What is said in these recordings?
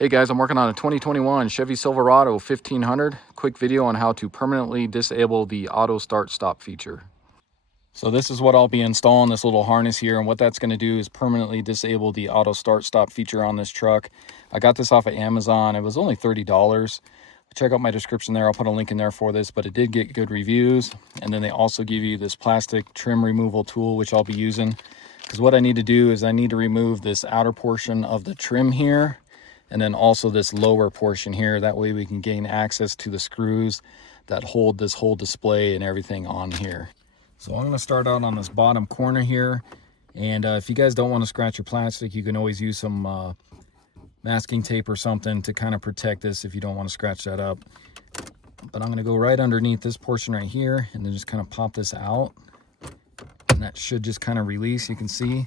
Hey guys, I'm working on a 2021 Chevy Silverado 1500. Quick video on how to permanently disable the auto start stop feature. So this is what I'll be installing, this little harness here, and what that's going to do is permanently disable the auto start stop feature on this truck. I got this off of Amazon. It was only $30. Check out my description there. I'll put a link in there for this, but it did get good reviews. And then they also give you this plastic trim removal tool, which I'll be using, because what I need to do is I need to remove this outer portion of the trim here, and then also this lower portion here. That way we can gain access to the screws that hold this whole display and everything on here. So I'm going to start out on this bottom corner here. And if you guys don't want to scratch your plastic, you can always use some masking tape or something to kind of protect this if you don't want to scratch that up. But I'm going to go right underneath this portion right here and then just kind of pop this out. And that should just kind of release, you can see.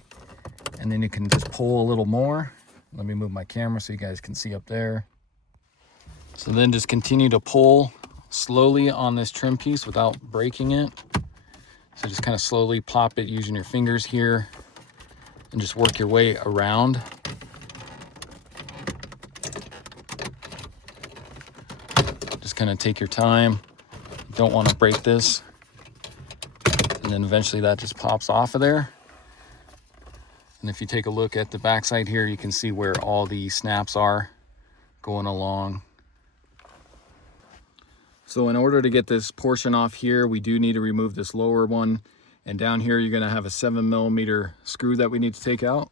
And then you can just pull a little more. Let me move my camera so you guys can see up there. So then just continue to pull slowly on this trim piece without breaking it. So just kind of slowly pop it using your fingers here and just work your way around. Just kind of take your time. You don't want to break this. And then eventually that just pops off of there. And if you take a look at the backside here, you can see where all the snaps are going along. So in order to get this portion off here, we do need to remove this lower one. And down here, you're gonna have a 7mm screw that we need to take out.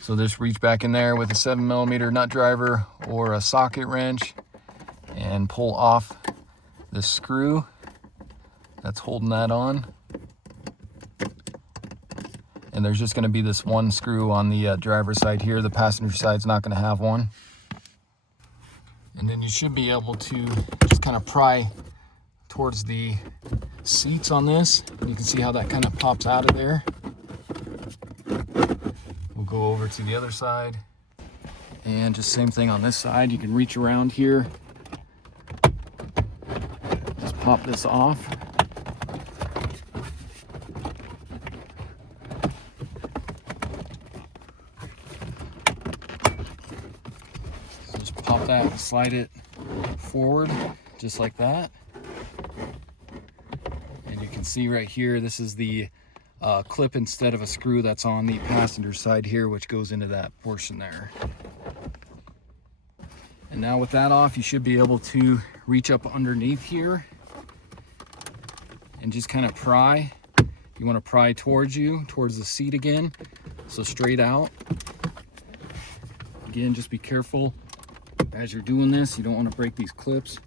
So just reach back in there with a 7mm nut driver or a socket wrench and pull off the screw that's holding that on. And there's just going to be this one screw on the driver's side here. The passenger side's not going to have one. And then you should be able to just kind of pry towards the seats on this. You can see how that kind of pops out of there. We'll go over to the other side. And just same thing on this side. You can reach around here. Just pop this off. Pop that and slide it forward just like that. And you can see right here, this is the clip instead of a screw that's on the passenger side here, which goes into that portion there. And now with that off, you should be able to reach up underneath here and just kind of pry. You want to pry towards the seat again, so straight out. Again, just be careful as you're doing this. You don't want to break these clips.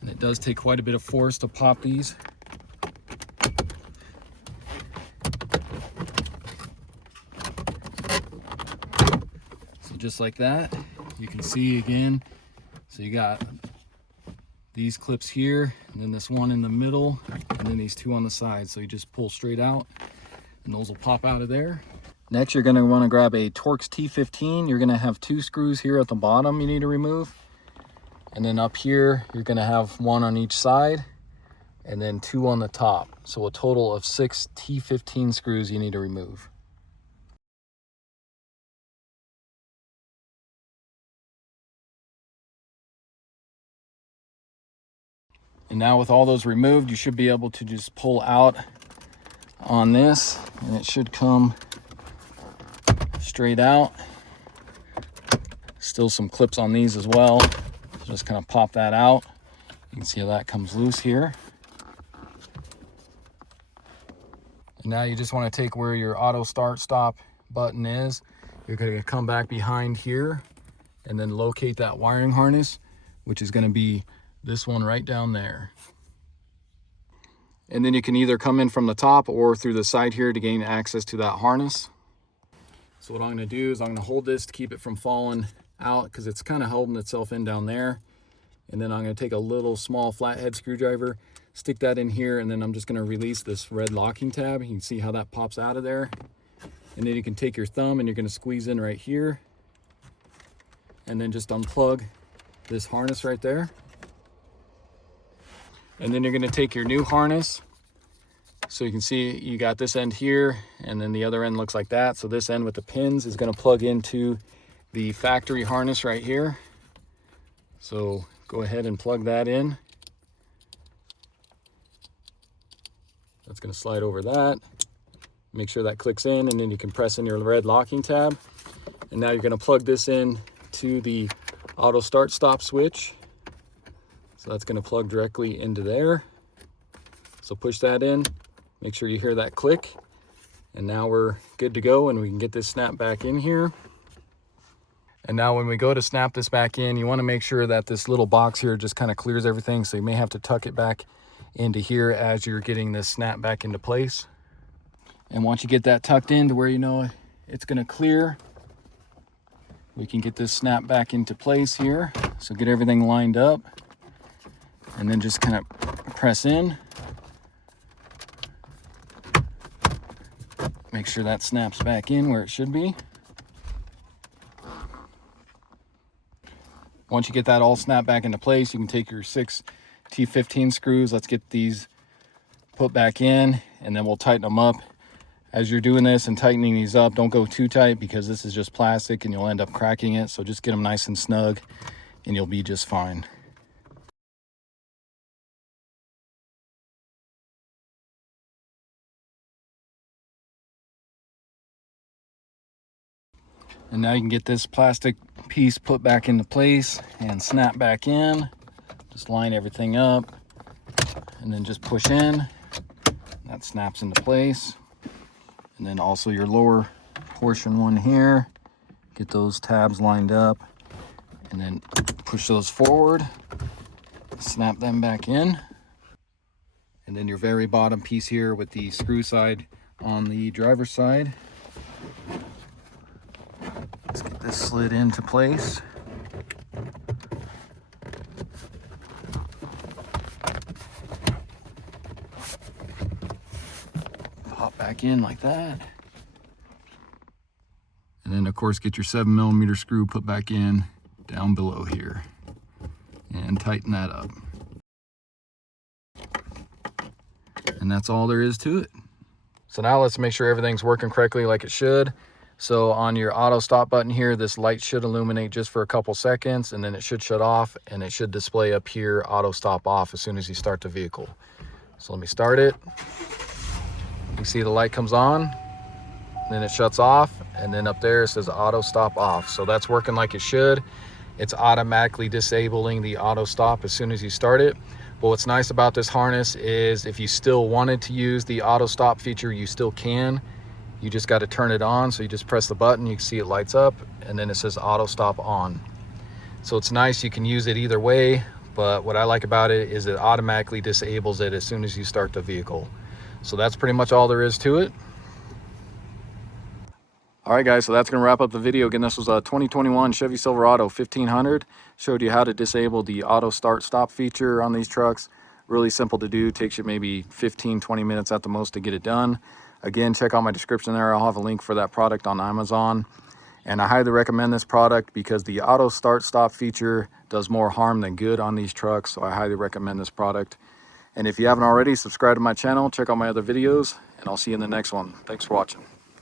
And it does take quite a bit of force to pop these. So just like that, you can see again. So you got these clips here, and then this one in the middle, and then these two on the side. So you just pull straight out, and those will pop out of there. Next, you're going to want to grab a Torx T15. You're going to have two screws here at the bottom you need to remove. And then up here, you're going to have one on each side and then two on the top. So a total of 6 T15 screws you need to remove. And now with all those removed, you should be able to just pull out on this, and it should come straight out. Still some clips on these as well. So just kind of pop that out. You can see how that comes loose here. And now you just want to take where your auto start stop button is. You're going to come back behind here and then locate that wiring harness, which is going to be this one right down there. And then you can either come in from the top or through the side here to gain access to that harness. So what I'm going to do is I'm going to hold this to keep it from falling out, because it's kind of holding itself in down there. And then I'm going to take a little small flathead screwdriver, stick that in here, and then I'm just going to release this red locking tab. You can see how that pops out of there. And then you can take your thumb and you're going to squeeze in right here. And then just unplug this harness right there. And then you're going to take your new harness, So you can see you got this end here, and then the other end looks like that. So this end with the pins is going to plug into the factory harness right here. So go ahead and plug that in. That's going to slide over that. Make sure that clicks in, and then you can press in your red locking tab. And now you're going to plug this in to the auto start stop switch. So that's going to plug directly into there. So push that in, make sure you hear that click, and now we're good to go, and we can get this snap back in here. And now when we go to snap this back in, you want to make sure that this little box here just kind of clears everything, so you may have to tuck it back into here as you're getting this snap back into place. And once you get that tucked in to where you know it's going to clear, we can get this snap back into place here. So get everything lined up, and then just kind of press in. Make sure that snaps back in where it should be. Once you get that all snapped back into place, you can take your 6 T15 screws. Let's get these put back in, and then we'll tighten them up. As you're doing this and tightening these up, don't go too tight because this is just plastic and you'll end up cracking it. So just get them nice and snug and you'll be just fine. And now you can get this plastic piece put back into place and snap back in. Just line everything up and then just push in. That snaps into place. And then also your lower portion one here. Get those tabs lined up and then push those forward. Snap them back in. And then your very bottom piece here with the screw side on the driver's side. Let's get this slid into place. Pop back in like that. And then of course get your 7mm screw put back in down below here and tighten that up. And that's all there is to it. So now let's make sure everything's working correctly like it should. So on your auto stop button here, this light should illuminate just for a couple seconds, and then it should shut off, and it should display up here auto stop off as soon as you start the vehicle. So let me start it. You see the light comes on, then it shuts off, and then up there it says auto stop off. So that's working like it should. It's automatically disabling the auto stop as soon as you start it. But what's nice about this harness is if you still wanted to use the auto stop feature, you still can. You just got to turn it on. So you just press the button, you can see it lights up, and then it says auto stop on. So it's nice, you can use it either way, but what I like about it is it automatically disables it as soon as you start the vehicle. So that's pretty much all there is to it. All right guys, so that's going to wrap up the video. Again, this was a 2021 Chevy Silverado 1500. Showed you how to disable the auto start stop feature on these trucks. Really simple to do, takes you maybe 15-20 minutes at the most to get it done. Again, check out my description there. I'll have a link for that product on Amazon. And I highly recommend this product because the auto start stop feature does more harm than good on these trucks. So I highly recommend this product. And if you haven't already, subscribe to my channel, check out my other videos, and I'll see you in the next one. Thanks for watching.